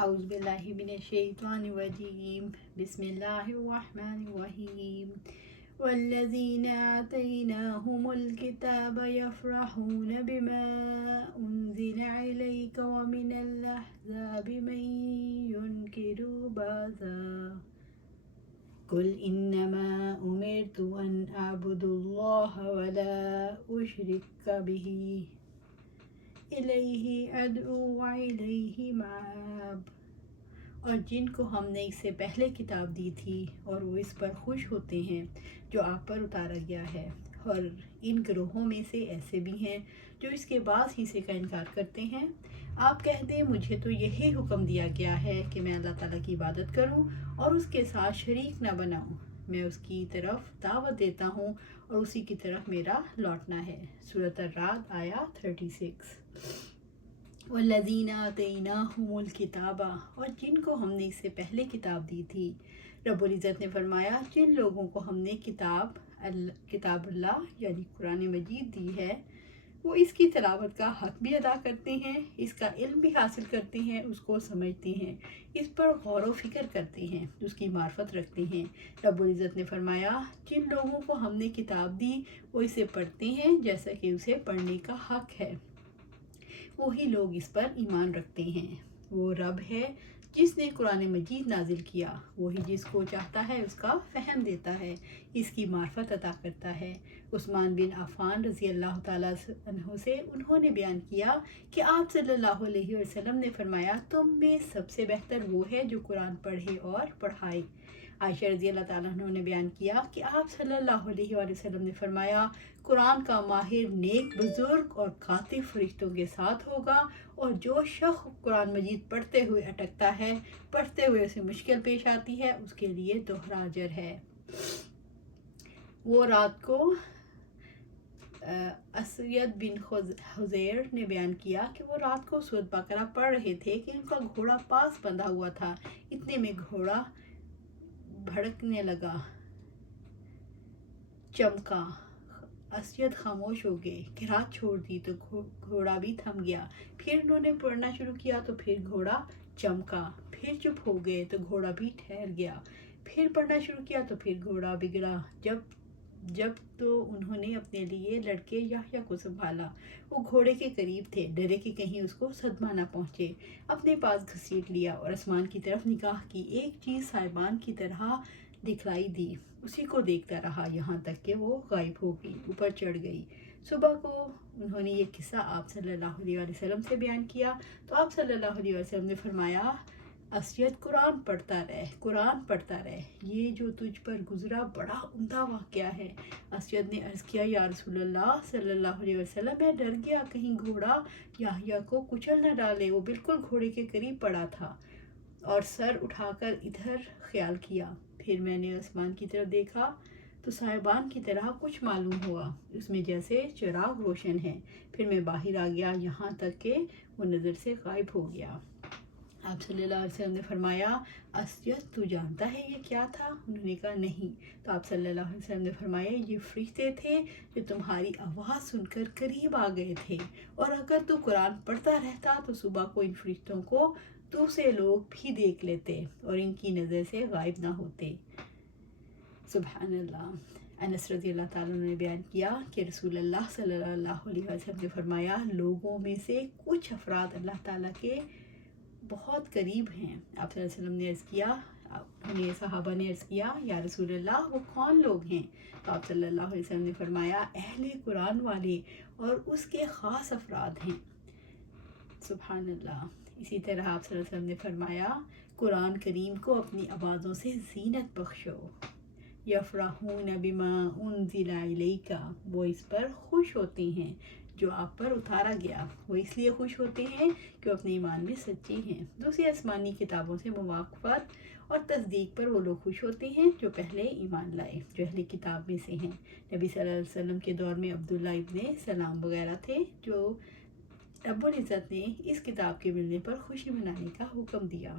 اعوذ باللہ من الشیطان الرجیم بسم اللہ الرحمن الرحیم والذین آتیناہم الکتاب یفرحون بما انزل الیک ومن الاحزاب من ینکر بعضا قل انما امرت ان اعبد اللہ ولا اشرک بہ الیہ ادعو والیہ مآب۔ اور جن کو ہم نے اس سے پہلے کتاب دی تھی اور وہ اس پر خوش ہوتے ہیں جو آپ پر اتارا گیا ہے، اور ان گروہوں میں سے ایسے بھی ہیں جو اس کے بعد حصے کا انکار کرتے ہیں۔ آپ کہہ دیں مجھے تو یہی حکم دیا گیا ہے کہ میں اللہ تعالیٰ کی عبادت کروں اور اس کے ساتھ شریک نہ بناؤں، میں اس کی طرف دعوت دیتا ہوں اور اسی کی طرف میرا لوٹنا ہے۔ سورۃ الرعد آیا 36۔ والذین آتیناہم الکتاب، اور جن کو ہم نے اس سے پہلے کتاب دی تھی۔ رب العزت نے فرمایا جن لوگوں کو ہم نے کتاب اللہ یعنی قرآن مجید دی ہے، وہ اس کی تلاوت کا حق بھی ادا کرتے ہیں، اس کا علم بھی حاصل کرتے ہیں، اس کو سمجھتے ہیں، اس پر غور و فکر کرتے ہیں، اس کی معرفت رکھتے ہیں۔ رب العزت نے فرمایا جن لوگوں کو ہم نے کتاب دی وہ اسے پڑھتے ہیں جیسا کہ اسے پڑھنے کا حق ہے، وہی لوگ اس پر ایمان رکھتے ہیں۔ وہ رب ہے جس نے قرآن مجید نازل کیا، وہی جس کو چاہتا ہے اس کا فہم دیتا ہے، اس کی معرفت عطا کرتا ہے۔ عثمان بن عفان رضی اللہ تعالیٰ عنہ سے انہوں نے بیان کیا کہ آپ صلی اللہ علیہ وسلم نے فرمایا تم میں سب سے بہتر وہ ہے جو قرآن پڑھے اور پڑھائے۔ عائشہ رضی اللہ تعالیٰ عنہ نے بیان کیا کہ آپ صلی اللہ علیہ وآلہ وسلم نے فرمایا قرآن کا ماہر نیک بزرگ اور کاتب فرشتوں کے ساتھ ہوگا، اور جو شخص قرآن مجید پڑھتے ہوئے اٹکتا ہے، پڑھتے ہوئے اسے مشکل پیش آتی ہے، اس کے لیے دوہرا اجر ہے۔ وہ رات کو اسید بن حضیر نے بیان کیا کہ وہ رات کو سورۃ بقرہ پڑھ رہے تھے کہ ان کا گھوڑا پاس بندھا ہوا تھا، اتنے میں گھوڑا بھڑکنے لگا، چمکا، اسید خاموش ہو گئے، قرات چھوڑ دی تو گھوڑا بھی تھم گیا، پھر انہوں نے پڑھنا شروع کیا تو پھر گھوڑا چمکا، پھر چپ ہو گئے تو گھوڑا بھی ٹھہر گیا، پھر پڑھنا شروع کیا تو پھر گھوڑا بگڑا۔ جب تو انہوں نے اپنے لیے لڑکے یحییٰ کو سنبھالا، وہ گھوڑے کے قریب تھے، ڈرے کہ کہیں اس کو صدمہ نہ پہنچے، اپنے پاس گھسیٹ لیا اور آسمان کی طرف نگاہ کی، ایک چیز سائبان کی طرح دکھلائی دی، اسی کو دیکھتا رہا یہاں تک کہ وہ غائب ہو گئی، اوپر چڑھ گئی۔ صبح کو انہوں نے یہ قصہ آپ صلی اللہ علیہ وآلہ وسلم سے بیان کیا تو آپ صلی اللہ علیہ وسلم نے فرمایا اسید قرآن پڑھتا رہ، قرآن پڑھتا رہ، یہ جو تجھ پر گزرا بڑا عمدہ واقعہ ہے۔ اسید نے عرض کیا یا رسول اللہ صلی اللہ علیہ وسلم میں ڈر گیا کہیں گھوڑا یحییٰ کو کچل نہ ڈالے، وہ بالکل گھوڑے کے قریب پڑا تھا، اور سر اٹھا کر ادھر خیال کیا، پھر میں نے آسمان کی طرف دیکھا تو صاحبان کی طرح کچھ معلوم ہوا، اس میں جیسے چراغ روشن ہے، پھر میں باہر آ گیا یہاں تک کہ وہ نظر سے غائب ہو گیا۔ آپ صلی اللہ علیہ وسلم نے فرمایا اسید تو جانتا ہے یہ کیا تھا؟ انہوں نے کہا نہیں۔ تو آپ صلی اللہ علیہ وسلم نے فرمایا یہ فرشتے تھے جو تمہاری آواز سن کر قریب آ گئے تھے، اور اگر تو قرآن پڑھتا رہتا تو صبح کو ان فرشتوں کو دوسرے لوگ بھی دیکھ لیتے اور ان کی نظر سے غائب نہ ہوتے۔ سبحان اللہ۔ انس رضی اللہ تعالیٰ نے بیان کیا کہ رسول اللہ صلی اللہ علیہ وسلم نے فرمایا لوگوں میں سے کچھ افراد اللہ تعالیٰ کے بہت قریب ہیں۔ آپ صلی اللہ علیہ وسلم نے عرض کیا، انہیں صحابہ نے عرض کیا یا رسول اللہ وہ کون لوگ ہیں؟ تو آپ صلی اللہ علیہ وسلم نے فرمایا اہل قرآن والے اور اس کے خاص افراد ہیں۔ سبحان اللہ۔ اسی طرح آپ صلی اللہ علیہ وسلم نے فرمایا قرآن کریم کو اپنی آوازوں سے زینت بخشو، یفرحون بما انزل الیک، وہ اس پر خوش ہوتے ہیں جو آپ پر اتارا گیا، وہ اس لیے خوش ہوتے ہیں کہ وہ اپنے ایمان میں سچے ہیں۔ دوسری آسمانی کتابوں سے موافقت اور تصدیق پر وہ لوگ خوش ہوتے ہیں جو پہلے ایمان لائے، جو اہل کتاب میں سے ہیں۔ نبی صلی اللہ علیہ وسلم کے دور میں عبداللہ ابن سلام وغیرہ تھے جو رب العزت نے اس کتاب کے ملنے پر خوشی منانے کا حکم دیا۔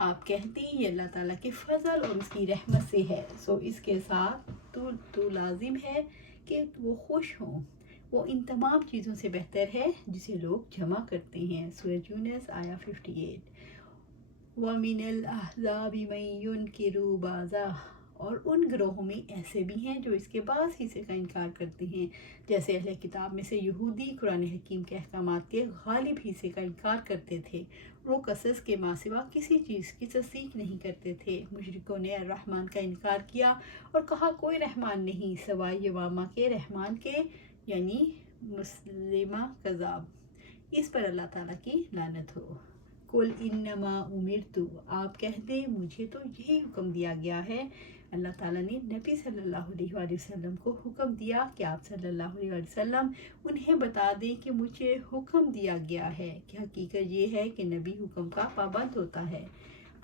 آپ کہتے ہیں یہ اللہ تعالیٰ کے فضل اور اس کی رحمت سے ہے، سو اس کے ساتھ تو لازم ہے کہ وہ خوش ہوں۔ وہ ان تمام چیزوں سے بہتر ہے جسے لوگ جمع کرتے ہیں۔ سورہ یونس آیا 58۔ وَمِنَ الْأَحْزَابِ مَن يُنْكِرُ بَعْضَهُ، اور ان گروہوں میں ایسے بھی ہیں جو اس کے بعض حصے کا انکار کرتے ہیں، جیسے اہل کتاب میں سے یہودی قرآن حکیم کے احکامات کے غالب حصے کا انکار کرتے تھے، وہ قصص کے ماں سوا کسی چیز کی تصدیق نہیں کرتے تھے۔ مشرکوں نے الرحمن کا انکار کیا اور کہا کوئی رحمان نہیں سوائے یمامہ کے رحمان کے، یعنی مسلمہ کذاب، اس پر اللہ تعالیٰ کی لعنت ہو۔ قل انما امرت، آپ کہہ دیں مجھے تو یہی حکم دیا گیا ہے۔ اللہ تعالیٰ نے نبی صلی اللہ علیہ وآلہ وسلم کو حکم دیا کہ آپ صلی اللہ علیہ وآلہ وسلم انہیں بتا دیں کہ مجھے حکم دیا گیا ہے کہ حقیقت یہ ہے کہ نبی حکم کا پابند ہوتا ہے۔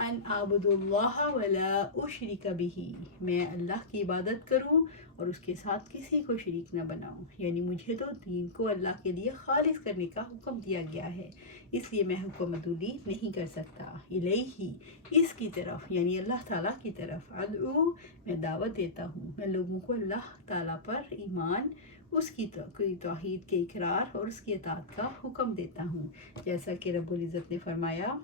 ان اعبد اللہ ولا اشرک بہ، میں اللہ کی عبادت کروں اور اس کے ساتھ کسی کو شریک نہ بناؤں، یعنی مجھے تو دین کو اللہ کے لیے خالص کرنے کا حکم دیا گیا ہے، اس لیے میں حکم عدولی نہیں کر سکتا۔ الیہ، اس کی طرف یعنی اللہ تعالیٰ کی طرف، ادعو، میں دعوت دیتا ہوں، میں لوگوں کو اللہ تعالیٰ پر ایمان، اس کی توحید کے اقرار اور اس کی اطاعت کا حکم دیتا ہوں، جیسا کہ رب العزت نے فرمایا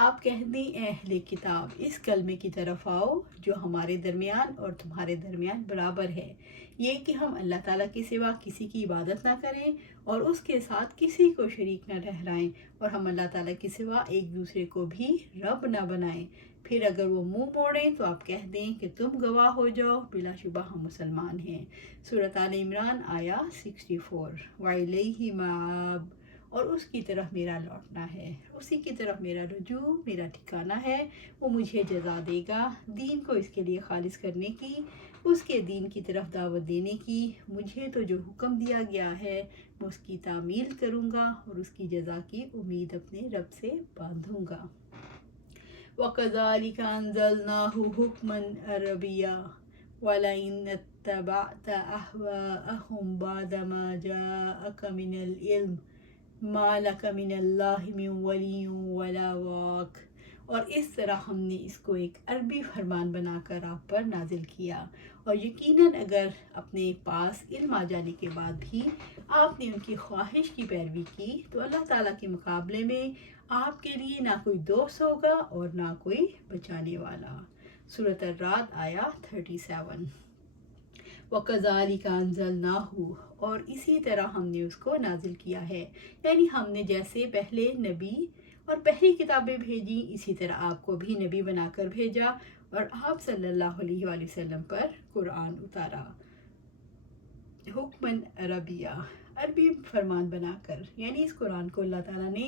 آپ کہہ دیں اے اہل کتاب اس کلمے کی طرف آؤ جو ہمارے درمیان اور تمہارے درمیان برابر ہے، یہ کہ ہم اللہ تعالیٰ کے سوا کسی کی عبادت نہ کریں اور اس کے ساتھ کسی کو شریک نہ ٹھہرائیں، اور ہم اللہ تعالیٰ کے سوا ایک دوسرے کو بھی رب نہ بنائیں۔ پھر اگر وہ منہ موڑیں تو آپ کہہ دیں کہ تم گواہ ہو جاؤ، بلا شبہ ہم مسلمان ہیں۔ سورۃ آل عمران آیا 64۔ وَإِلَيْهِ مَآبِ، اور اس کی طرف میرا لوٹنا ہے، اسی کی طرف میرا رجوع، میرا ٹھکانہ ہے، وہ مجھے جزا دے گا۔ دین کو اس کے لیے خالص کرنے کی، اس کے دین کی طرف دعوت دینے کی، مجھے تو جو حکم دیا گیا ہے میں اس کی تعمیل کروں گا اور اس کی جزا کی امید اپنے رب سے باندھوں گا۔ وَكَذَلِكَ أَنزَلْنَاهُ حُكْمًا عَرَبِيًّا وَلَئِنِ اتَّبَعْتَ أَهْوَاءَهُمْ بَعْدَ مَا جَاءَكَ مِنَ الْعِلْمِ مَا لَكَ مِنَ اللَّهِ مِنْ وَلِيٍّ وَلَا وَاقٍ، اور اس طرح ہم نے اس کو ایک عربی فرمان بنا کر آپ پر نازل کیا، اور یقیناً اگر اپنے پاس علم آ جانے کے بعد بھی آپ نے ان کی خواہش کی پیروی کی تو اللہ تعالیٰ کے مقابلے میں آپ کے لیے نہ کوئی دوست ہوگا اور نہ کوئی بچانے والا۔ سورۃ الرعد آیا 37۔ وَكَذَلِكَ أَنزَلْنَاهُ، اور اسی طرح ہم نے اس کو نازل کیا ہے، یعنی ہم نے جیسے پہلے نبی اور پہلی کتابیں بھیجی اسی طرح آپ کو بھی نبی بنا کر بھیجا اور آپ صلی اللہ علیہ وآلہ وسلم پر قرآن اتارا۔ حکمًا عربیہ، عربی فرمان بنا کر، یعنی اس قرآن کو اللہ تعالیٰ نے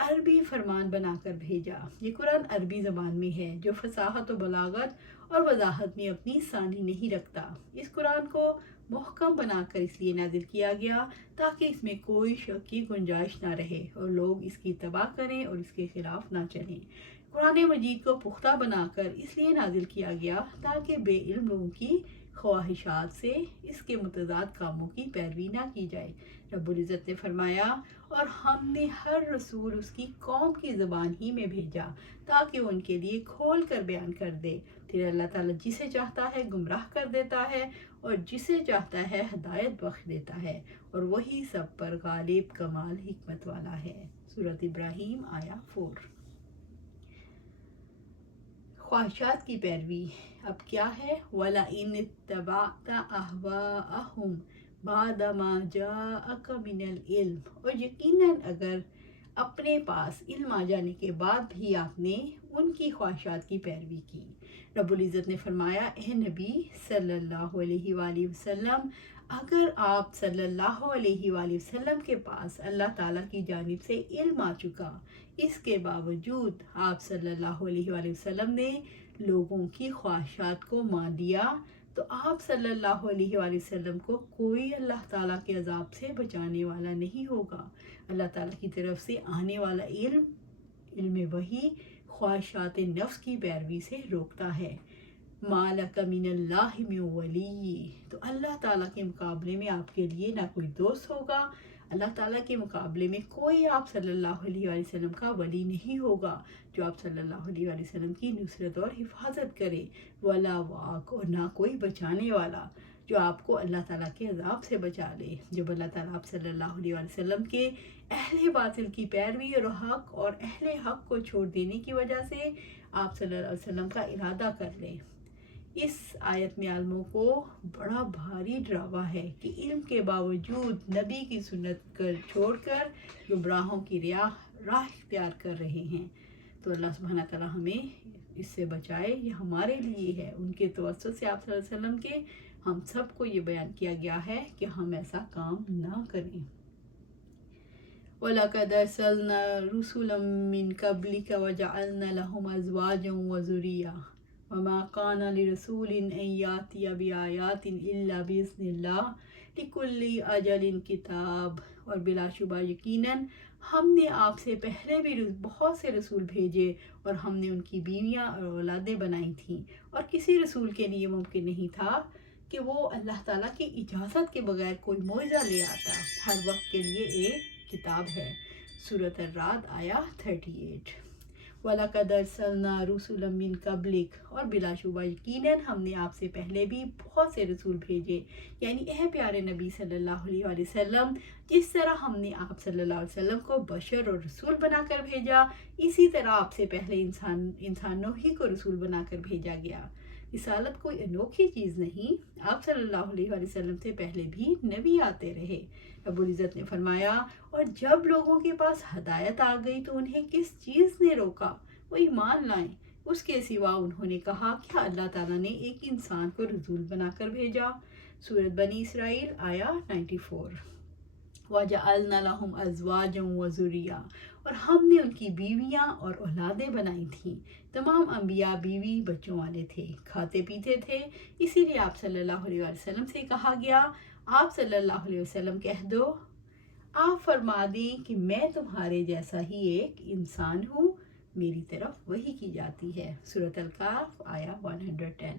عربی فرمان بنا کر بھیجا۔ یہ قرآن عربی زبان میں ہے جو فصاحت و بلاغت اور وضاحت میں اپنی ثانی نہیں رکھتا۔ اس قرآن کو محکم بنا کر اس لیے نازل کیا گیا تاکہ اس میں کوئی شک کی گنجائش نہ رہے اور لوگ اس کی اتباع کریں اور اس کے خلاف نہ چلیں۔ قرآن مجید کو پختہ بنا کر اس لیے نازل کیا گیا تاکہ بے علم لوگوں کی خواہشات سے اس کے متضاد کاموں کی پیروی نہ کی جائے۔ رب العزت نے فرمایا اور ہم نے ہر رسول اس کی قوم کی زبان ہی میں بھیجا تاکہ وہ ان کے لیے کھول کر بیان کر دے، پھر اللہ تعالیٰ جسے چاہتا ہے گمراہ کر دیتا ہے اور جسے چاہتا ہے ہدایت بخش دیتا ہے، اور وہی سب پر غالب کمال حکمت والا ہے۔ سورۃ ابراہیم آیا 4۔ خواہشات کی پیروی اب کیا ہے؟ وَلَئِنِ اتَّبَعْتَ أَهْوَاءَهُمْ بَعْدَ مَا جَاءَكَ مِنَ الْعِلْمِ، اور یقیناً اگر اپنے پاس علم آ جانے کے بعد بھی آپ نے ان کی خواہشات کی پیروی کی۔ رب العزت نے فرمایا اے نبی صلی اللہ علیہ وآلہ وسلم، اگر آپ صلی اللہ علیہ وآلہ وسلم کے پاس اللہ تعالیٰ کی جانب سے علم آ چکا، اس کے باوجود آپ صلی اللہ علیہ وآلہ وسلم نے لوگوں کی خواہشات کو مان لیا تو آپ صلی اللہ علیہ وآلہ وسلم کو کوئی اللہ تعالیٰ کے عذاب سے بچانے والا نہیں ہوگا۔ اللہ تعالیٰ کی طرف سے آنے والا علم وحی خواہشات نفس کی پیروی سے روکتا ہے۔ مَا لَكَ مِنَ اللَّهِ مِنْ وَلِيٍّ، تو اللہ تعالیٰ کے مقابلے میں آپ کے لیے نہ کوئی دوست ہوگا، اللہ تعالیٰ کے مقابلے میں کوئی آپ صلی اللہ علیہ وآلہ وسلم کا ولی نہیں ہوگا جو آپ صلی اللہ علیہ وآلہ وسلم کی نصرت اور حفاظت کرے، ولا واق، اور نہ کوئی بچانے والا۔ جو آپ کو اللہ تعالیٰ کے عذاب سے بچا لے۔ جب اللہ تعالیٰ آپ صلی اللہ علیہ وسلم کے اہل باطل کی پیروی اور حق اور اہل حق کو چھوڑ دینے کی وجہ سے آپ صلی اللہ علیہ وسلم کا ارادہ کر لیں۔ اس آیت میں عالموں کو بڑا بھاری ڈراوا ہے کہ علم کے باوجود نبی کی سنت کر چھوڑ کر گمراہوں کی راہ اختیار کر رہے ہیں۔ تو اللہ سبحانہ تعالیٰ ہمیں اس سے بچائے، یہ ہمارے لیے ہے، ان کے توسط سے آپ صلی اللہ علیہ وسلم کے ہم سب کو یہ بیان کیا گیا ہے کہ ہم ایسا کام نہ کریں۔ وَلَقَدْ أَرْسَلْنَا رُسُلًا مِّن قَبْلِكَ وَجَعَلْنَا لَهُمْ أَزْوَاجًا وَذُرِّيَّةً وَمَا كَانَ لِرَسُولٍ أَن يَأْتِيَ بِآيَاتٍ إِلَّا بِإِذْنِ اللَّهِ لِكُلِّ أَجَلٍ کتاب۔ اور بلا شبہ یقیناً ہم نے آپ سے پہلے بھی بہت سے رسول بھیجے اور ہم نے ان کی بیویاں اور اولادیں بنائی تھیں، اور کسی رسول کے لیے ممکن نہیں تھا کہ وہ اللہ تعالیٰ کی اجازت کے بغیر کوئی معجزہ لے آتا۔ ہر وقت کے لیے ایک کتاب ہے۔ سورۃ الرعد آیا 38۔ وَلَقَدْ أَرْسَلْنَا رُسُلًا مِّن قَبْلِكَ اور بلا شبہ یقیناً ہم نے آپ سے پہلے بھی بہت سے رسول بھیجے، یعنی اے پیارے نبی صلی اللہ علیہ وآلہ وسلم، جس طرح ہم نے آپ صلی اللہ علیہ وسلم کو بشر اور رسول بنا کر بھیجا، اسی طرح آپ سے پہلے انسانوں ہی کو رسول بنا کر بھیجا گیا۔ رسالت کوئی انوکھی چیز نہیں، آپ صلی اللہ علیہ وآلہ وسلم سے پہلے بھی نبی آتے رہے۔ رب العزت نے فرمایا، اور جب لوگوں کے پاس ہدایت آ گئی تو انہیں کس چیز نے روکا وہ ایمان لائیں؟ اس کے سوا انہوں نے کہا کیا اللہ تعالیٰ نے ایک انسان کو رسول بنا کر بھیجا؟ سورۃ بنی اسرائیل آیا 94۔ وَجَعَلْنَا لَهُمْ أَزْوَاجًا وَذُرِّيَّةً اور ہم نے ان کی بیویاں اور اولادیں بنائی تھیں۔ تمام انبیاء بیوی بچوں والے تھے، کھاتے پیتے تھے، اسی لیے آپ صلی اللہ علیہ وسلم سے کہا گیا، آپ صلی اللہ علیہ وسلم کہہ دو، آپ فرما دیں کہ میں تمہارے جیسا ہی ایک انسان ہوں، میری طرف وحی کی جاتی ہے۔ سورۃ الکہف آیا 110۔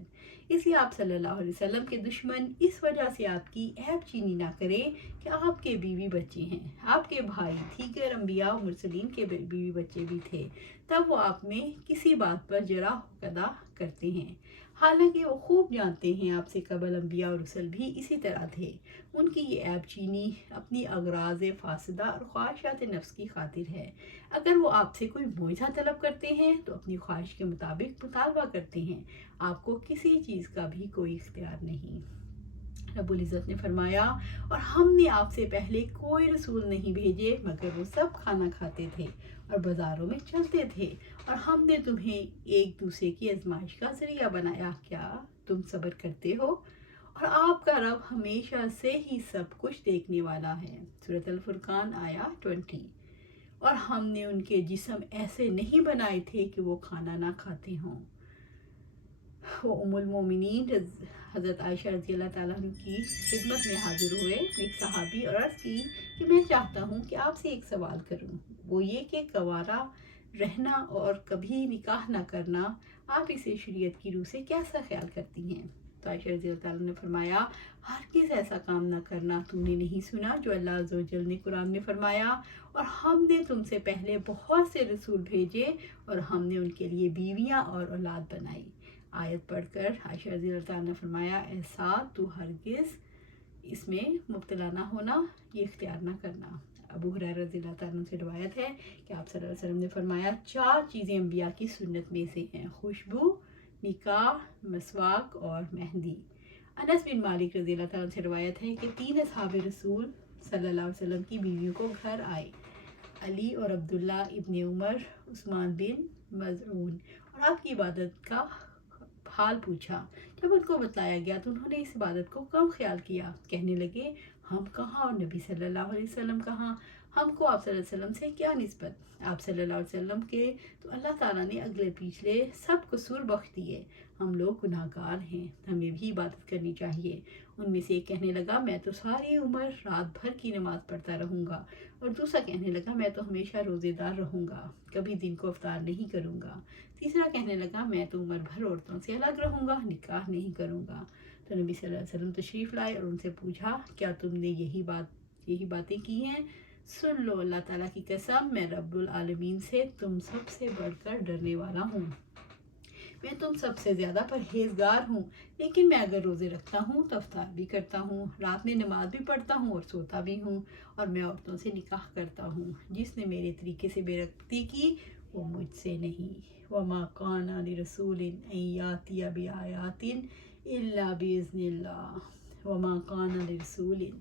اس لیے آپ صلی اللہ علیہ وسلم کے دشمن اس وجہ سے آپ کی عیب چینی نہ کرے کہ آپ کے بیوی بچے ہیں، آپ کے بھائی دیگر انبیاء و مرسلین کے بیوی بچے بھی تھے، تب وہ آپ میں کسی بات پر جرح قدا کرتے ہیں، حالانکہ وہ خوب جانتے ہیں آپ سے قبل انبیاء اور رسل بھی اسی طرح تھے۔ ان کی یہ عیب چینی اپنی اغراض فاسدہ اور خواہشات نفس کی خاطر ہے۔ اگر وہ آپ سے کوئی معجزہ طلب کرتے ہیں تو اپنی خواہش کے مطابق مطالبہ کرتے ہیں، آپ کو کسی چیز کا بھی کوئی اختیار نہیں۔ رب العزت نے فرمایا، اور ہم نے آپ سے پہلے کوئی رسول نہیں بھیجے مگر وہ سب کھانا کھاتے تھے اور بازاروں میں چلتے تھے، اور ہم نے تمہیں ایک دوسرے کی آزمائش کا ذریعہ بنایا، کیا تم صبر کرتے ہو؟ اور آپ کا رب ہمیشہ سے ہی سب کچھ دیکھنے والا ہے۔ سورۃ الفرقان آیا 20۔ اور ہم نے ان کے جسم ایسے نہیں بنائے تھے کہ وہ کھانا نہ کھاتے ہوں۔ وہ ام المومنین حضرت عائشہ رضی اللہ تعالیٰ عنہ کی خدمت میں حاضر ہوئے ایک صحابی، اور عرض کی کہ میں چاہتا ہوں کہ آپ سے ایک سوال کروں، وہ یہ کہ کنوارا رہنا اور کبھی نکاح نہ کرنا، آپ اسے شریعت کی روح سے کیسا خیال کرتی ہیں؟ تو عائشہ رضی اللہ تعالیٰ نے فرمایا، ہرگز ایسا کام نہ کرنا، تو نے نہیں سنا جو اللہ عز و جل نے قرآن میں فرمایا، اور ہم نے تم سے پہلے بہت سے رسول بھیجے اور ہم نے ان کے لیے بیویاں اور اولاد بنائی۔ آیت پڑھ کر عائشہ رضی اللہ تعالیٰ نے فرمایا، ایسا تو ہرگز اس میں مبتلا نہ ہونا، یہ اختیار نہ کرنا۔ ابو ہریرہ رضی اللہ تعالیٰ عنہ سے روایت ہے کہ آپ صلی اللہ علیہ وسلم نے فرمایا، 4 چیزیں انبیاء کی سنت میں سے ہیں: خوشبو، نکاح، مسواک اور مہندی۔ انس بن مالک رضی اللہ تعالیٰ عنہ سے روایت ہے کہ 3 اصحاب رسول صلی اللہ علیہ وسلم کی بیویوں کو گھر آئے، علی اور عبداللہ ابن عمر، عثمان بن مظعون، اور آپ کی عبادت کا حال پوچھا۔ جب ان کو بتلایا گیا تو انہوں نے اس عبادت کو کم خیال کیا، کہنے لگے، ہم کہاں اور نبی صلی اللہ علیہ وسلم کہاں، ہم کو آپ صلی اللہ علیہ وسلم سے کیا نسبت؟ آپ صلی اللہ علیہ وسلم کے تو اللہ تعالیٰ نے اگلے پیچھلے سب قصور بخش دیے، ہم لوگ گناہ گار ہیں، ہمیں بھی عبادت کرنی چاہیے۔ ان میں سے ایک کہنے لگا، میں تو ساری عمر رات بھر کی نماز پڑھتا رہوں گا، اور دوسرا کہنے لگا، میں تو ہمیشہ روزے دار رہوں گا، کبھی دن کو افطار نہیں کروں گا۔ تیسرا کہنے لگا، میں تو عمر بھر عورتوں سے الگ رہوں گا، نکاح نہیں کروں گا۔ تو نبی صلی اللہ علیہ وسلم تشریف لائے اور ان سے پوچھا، کیا تم نے یہی باتیں کی ہیں؟ سن لو، اللہ تعالیٰ کی قسم، میں رب العالمین سے تم سب سے بڑھ کر ڈرنے والا ہوں۔ میں تم سب سے زیادہ پرہیزگار ہوں، لیکن میں اگر روزے رکھتا ہوں تو افطار بھی کرتا ہوں، رات میں نماز بھی پڑھتا ہوں اور سوتا بھی ہوں، اور میں عورتوں سے نکاح کرتا ہوں۔ جس نے میرے طریقے سے بے رغبتی کی وہ مجھ سے نہیں۔ وَمَا كَانَ لِرَسُولٍ أَن يَأْتِيَ بِآيَاتٍ إِلَّا بِإِذْنِ اللَّهِ وَمَا كَانَ لِرَسُولٍ،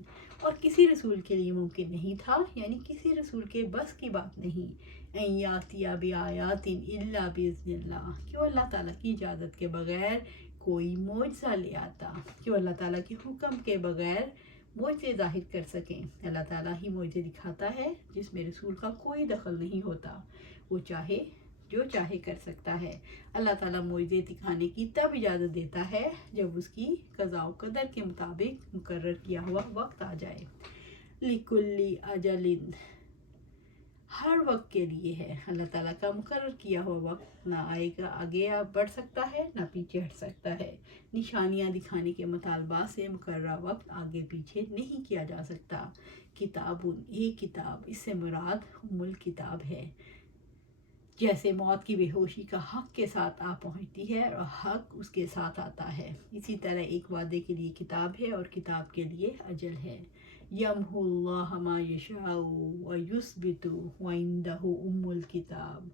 اور کسی رسول کے لیے ممکن نہیں تھا، یعنی کسی رسول کے بس کی بات نہیں، أَن يَأْتِيَ بِآيَاتٍ إِلَّا بِإِذْنِ اللَّهِ، کہ وہ اللہ تعالیٰ کی اجازت کے بغیر کوئی معجزہ لے آتا، کہ وہ اللہ تعالیٰ کے حکم کے بغیر معجزے ظاہر کر سکیں۔ اللہ تعالیٰ ہی معجزے دکھاتا ہے جس میں رسول کا کوئی دخل نہیں ہوتا، وہ چاہے جو چاہے کر سکتا ہے۔ اللہ تعالیٰ معجزے دکھانے کی تب اجازت دیتا ہے جب اس کی قضاء و قدر کے مطابق مقرر کیا ہوا وقت آ جائے۔ لِكُلِّ أَجَلٍ، ہر وقت کے لیے ہے۔ اللہ تعالیٰ کا مقرر کیا ہوا وقت نہ آگے بڑھ سکتا ہے نہ پیچھے ہٹ سکتا ہے۔ نشانیاں دکھانے کے مطالبات سے مقررہ وقت آگے پیچھے نہیں کیا جا سکتا۔ کتابٌ، ایک کتاب، اس سے مراد ام الکتاب ہے، جیسے موت کی بے ہوشی کا حق کے ساتھ آ پہنچتی ہے اور حق اس کے ساتھ آتا ہے، اسی طرح ایک وعدے کے لیے کتاب ہے اور کتاب کے لیے اجل ہے۔ یمحو اللہ ما یشاء ویثبت وعندہ ام الکتاب،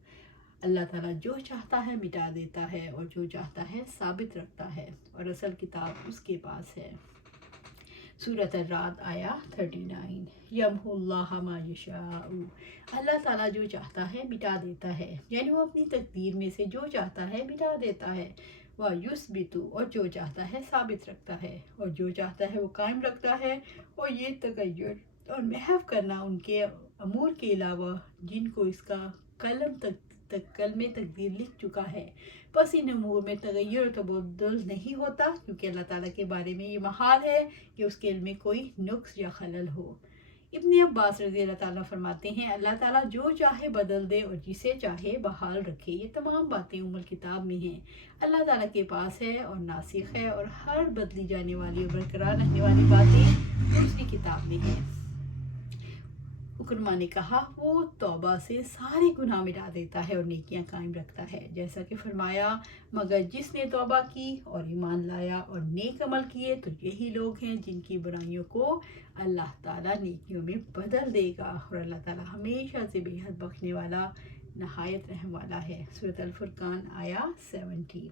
اللہ تعالیٰ جو چاہتا ہے مٹا دیتا ہے اور جو چاہتا ہے ثابت رکھتا ہے، اور اصل کتاب اس کے پاس ہے۔ سورۃ الرعد آیا 39۔ یمحو اللہ ما یشاء، اللہ تعالیٰ جو چاہتا ہے مٹا دیتا ہے، یعنی وہ اپنی تقدیر میں سے جو چاہتا ہے مٹا دیتا ہے۔ وَيُثْبِتُ، اور جو چاہتا ہے ثابت رکھتا ہے، اور جو چاہتا ہے وہ قائم رکھتا ہے۔ اور یہ تغیر اور محو کرنا ان کے امور کے علاوہ جن کو اس کا قلم تقدیر لکھ چکا ہے، بس ان امور میں تغیر و تبدل نہیں ہوتا، کیونکہ اللہ تعالیٰ کے بارے میں یہ محال ہے کہ اس کے علم میں کوئی نقص یا خلل ہو۔ ابن عباس رضی اللہ تعالیٰ فرماتے ہیں، اللہ تعالیٰ جو چاہے بدل دے اور جسے چاہے بحال رکھے، یہ تمام باتیں ام الکتاب میں ہیں، اللہ تعالیٰ کے پاس ہے اور ناسخ ہے، اور ہر بدلی جانے والی اور برقرار رہنے والی باتیں دوسری کتاب میں ہیں۔ اکرمہ نے کہا، وہ توبہ سے سارے گناہ مٹا دیتا ہے اور نیکیاں قائم رکھتا ہے، جیسا کہ فرمایا، مگر جس نے توبہ کی اور ایمان لایا اور نیک عمل کیے تو یہی لوگ ہیں جن کی برائیوں کو اللہ تعالیٰ نیکیوں میں بدل دے گا، اور اللہ تعالیٰ ہمیشہ سے بے حد بخشنے والا نہایت رحم والا ہے۔ سورۃ الفرقان آیا 70۔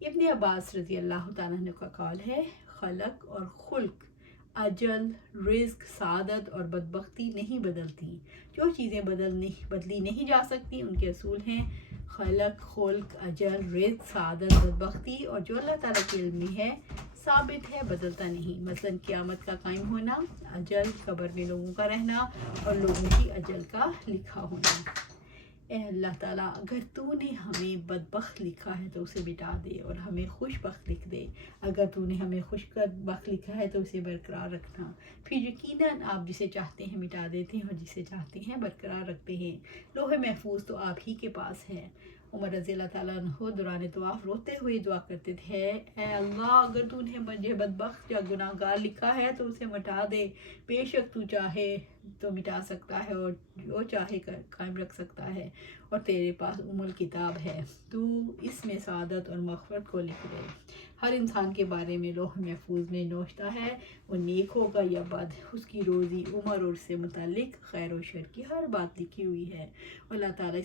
ابن عباس رضی اللہ تعالیٰ عنہ کا قول ہے، خلق اور خلق، اجل، رزق، سعادت اور بدبختی نہیں بدلتی۔ جو چیزیں بدلی نہیں جا سکتی ان کے اصول ہیں خلق، خلق، اجل، رزق، سعادت، بدبختی، اور جو اللہ تعالیٰ کے علم میں ہے ثابت ہے، بدلتا نہیں۔ مثلا قیامت کا قائم ہونا، اجل، قبر میں لوگوں کا رہنا اور لوگوں کی اجل کا لکھا ہونا۔ اے اللہ تعالیٰ، اگر تو نے ہمیں بدبخت لکھا ہے تو اسے مٹا دے اور ہمیں خوش بخت لکھ دے، اگر تو نے ہمیں خوش بخت لکھا ہے تو اسے برقرار رکھنا، پھر یقیناً آپ جسے چاہتے ہیں مٹا دیتے ہیں اور جسے چاہتے ہیں برقرار رکھتے ہیں۔ لوح محفوظ تو آپ ہی کے پاس ہے۔ عمر رضی اللہ تعالیٰ عنہ دوران طواف روتے ہوئے دعا کرتے تھے، اے اللہ، اگر تو نے مجھے بدبخت یا گناہ گار لکھا ہے تو اسے مٹا دے، بے شک تو چاہے تو مٹا سکتا ہے اور جو چاہے قائم رکھ سکتا ہے، اور تیرے پاس ام الکتاب ہے، تو اس میں سعادت اور مغفرت کو لکھ دے۔ ہر انسان کے بارے میں لوح محفوظ میں نوشتہ ہے، وہ نیک ہوگا یا بد، اس کی روزی، عمر اور اس سے متعلق خیر و شر کی ہر بات لکھی ہوئی ہے۔ اللہ تعالیٰ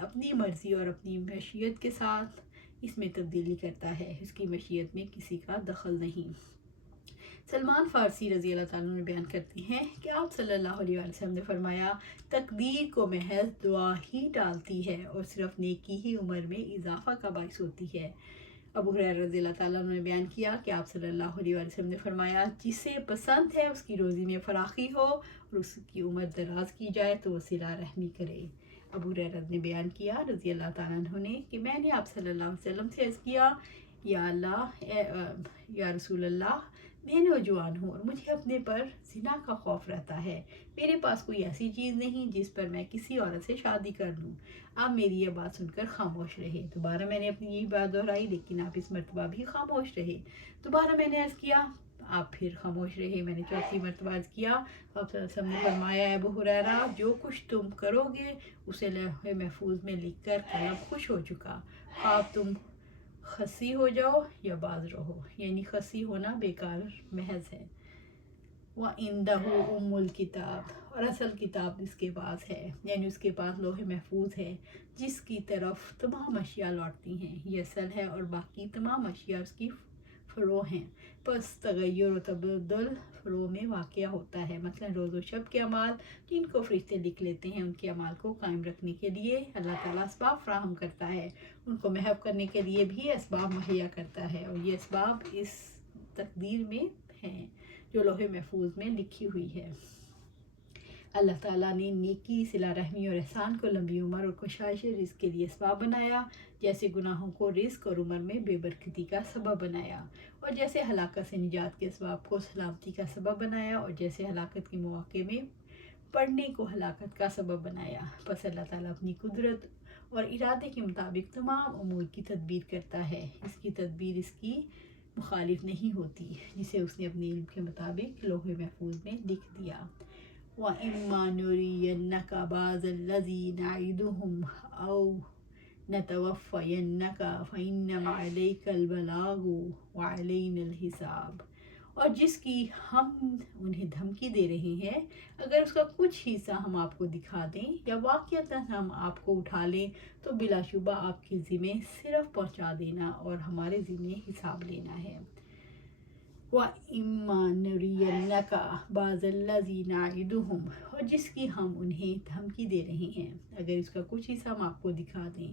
اپنی مرضی اور اپنی مشیت کے ساتھ اس میں تبدیلی کرتا ہے، اس کی مشیت میں کسی کا دخل نہیں۔ سلمان فارسی رضی اللہ تعالیٰ عنہ بیان کرتے ہیں کہ آپ صلی اللہ علیہ وسلم نے فرمایا، تقدیر کو محض دعا ہی ڈالتی ہے اور صرف نیکی ہی عمر میں اضافہ کا باعث ہوتی ہے۔ ابو ہریرہ رضی اللہ تعالیٰ عنہ نے بیان کیا کہ آپ صلی اللہ علیہ وسلم نے فرمایا، جسے پسند ہے اس کی روزی میں فراخی ہو اور اس کی عمر دراز کی جائے تو وہ صلہ رحمی کرے۔ ابو ہریرہ نے بیان کیا رضی اللہ تعالیٰ عنہ نے کہ میں نے آپ صلی اللہ علیہ وسلم سے عرض کیا، یا اللہ، یا رسول اللہ، میں نوجوان ہوں اور مجھے اپنے پر زنا کا خوف رہتا ہے، میرے پاس کوئی ایسی چیز نہیں جس پر میں کسی عورت سے شادی کر لوں۔ آپ میری یہ بات سن کر خاموش رہے۔ دوبارہ میں نے اپنی یہ بات دہرائی، لیکن آپ اس مرتبہ بھی خاموش رہے۔ دوبارہ میں نے عرض کیا، آپ پھر خاموش رہے۔ میں نے چوتھی مرتبہ عرض کیا، آپ صلی اللہ علیہ وسلم نے فرمایا، ابو ہریرہ، جو کچھ تم کرو گے اسے لوح محفوظ میں لکھ کر قلم خوش ہو چکا، خواب تم خسی ہو جاؤ یا باز رہو، یعنی خسی ہونا بیکار محض ہے۔ وَعِندَهُ أُمُّ الْكِتَاب، اور اصل کتاب اس کے پاس ہے، یعنی اس کے پاس لوح محفوظ ہے جس کی طرف تمام اشیاء لوٹتی ہیں، یہ اصل ہے اور باقی تمام اشیاء اس کی فروع ہیں۔ پس تغیر و تبدل فروع میں واقع ہوتا ہے، مثلا روز و شب کے اعمال جن کو فرشتے لکھ لیتے ہیں، ان کے اعمال کو قائم رکھنے کے لیے اللہ تعالیٰ اسباب فراہم کرتا ہے، ان کو محو کرنے کے لیے بھی اسباب مہیا کرتا ہے، اور یہ اسباب اس تقدیر میں ہیں جو لوح محفوظ میں لکھی ہوئی ہے۔ اللہ تعالیٰ نے نیکی، صلہ رحمی اور احسان کو لمبی عمر اور کشائش رزق کے لیے اسباب بنایا، جیسے گناہوں کو رزق اور عمر میں بے برکتی کا سبب بنایا، اور جیسے ہلاکت سے نجات کے اسباب کو سلامتی کا سبب بنایا، اور جیسے ہلاکت کے مواقع میں پڑھنے کو ہلاکت کا سبب بنایا۔ پس اللہ تعالیٰ اپنی قدرت اور ارادے کے مطابق تمام امور کی تدبیر کرتا ہے، اس کی تدبیر اس کی مخالف نہیں ہوتی، جسے اس نے اپنے علم کے مطابق لوح محفوظ میں لکھ دیا۔ وَإِمَّا نُرِيَنَّكَ بَعْضَ الَّذِي نَعِدُهُمْ أَوْ نَتَوَفَّيَنَّكَ فَإِنَّمَا عَلَيْكَ الْبَلَاغُ وَعَلَيْنَا الْحِسَابُ، اور جس کی ہم انہیں دھمکی دے رہے ہیں، اگر اس کا کچھ حصہ ہم آپ کو دکھا دیں یا واقعتاً ہم آپ کو اٹھا لیں تو بلا شبہ آپ کے ذمے صرف پہنچا دینا اور ہمارے ذمے حساب لینا ہے۔ وَإِمَّا نُرِيَنَّكَ بَعْضَ الَّذِي نَعِدُهُمْ، اور جس کی ہم انہیں دھمکی دے رہے ہیں، اگر اس کا کچھ حصہ ہم آپ کو دکھا دیں۔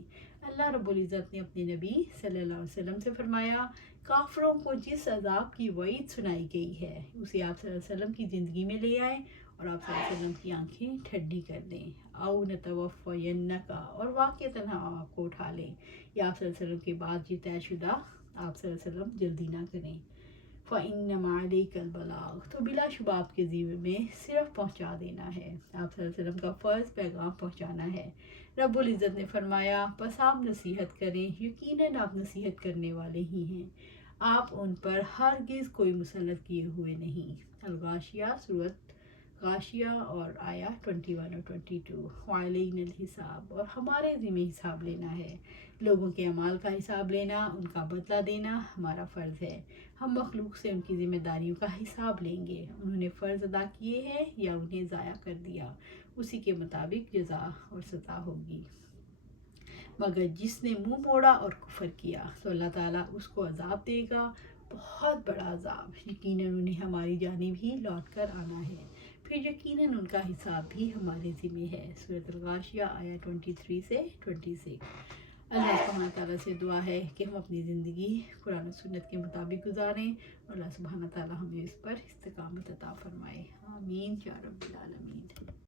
اللہ رب العزت نے اپنے نبی صلی اللہ علیہ وسلم سے فرمایا، کافروں کو جس عذاب کی وعید سنائی گئی ہے اسے آپ صلی اللہ علیہ وسلم کی زندگی میں لے آئیں اور آپ صلی اللہ علیہ وسلم کی آنکھیں ٹھنڈی کر دیں۔ او نتوفینک، اور واقعتاً ہم آپ کو اٹھا لیں، یا آپ صلی اللہ علیہ وسلم کے بعد یہ طے شدہ آپ صلی اللہ علیہ وسلم جلدی نہ کریں۔ فَإِنَّمَا عَلَيْكَ الْبَلَاغُ، تو بلا شبہ آپ کے ذمے میں صرف پہنچا دینا ہے، آپ صلی اللہ علیہ وسلم کا فرض پیغام پہنچانا ہے۔ رب العزت نے فرمایا، پس آپ نصیحت کریں، یقیناً آپ نصیحت کرنے والے ہی ہیں، آپ ان پر ہرگز کوئی مسلط کیے ہوئے نہیں۔ الغاشیہ، سورۃ غاشیہ اور آیا 21 اور 22۔ وَعَلَيْنَا الْحِسَابُ، اور ہمارے ذمہ حساب لینا ہے، لوگوں کے اعمال کا حساب لینا، ان کا بدلہ دینا ہمارا فرض ہے۔ ہم مخلوق سے ان کی ذمہ داریوں کا حساب لیں گے، انہوں نے فرض ادا کیے ہیں یا انہیں ضائع کر دیا، اسی کے مطابق جزا اور سزا ہوگی۔ مگر جس نے منہ موڑا اور کفر کیا تو اللہ تعالیٰ اس کو عذاب دے گا، بہت بڑا عذاب، یقیناً انہیں ہماری جانب ہی لوٹ کر آنا ہے، پھر یقیناً ان کا حساب بھی ہمارے ذمہ ہے۔ سورۃ الغاشیہ آیا 23 سے 26۔ اللہ سبحانہ تعالیٰ سے دعا ہے کہ ہم اپنی زندگی قرآن و سنت کے مطابق گزاریں، اور اللہ سبحانہ تعالیٰ ہمیں اس پر استقامت عطا فرمائے۔ آمین یا رب العالمین۔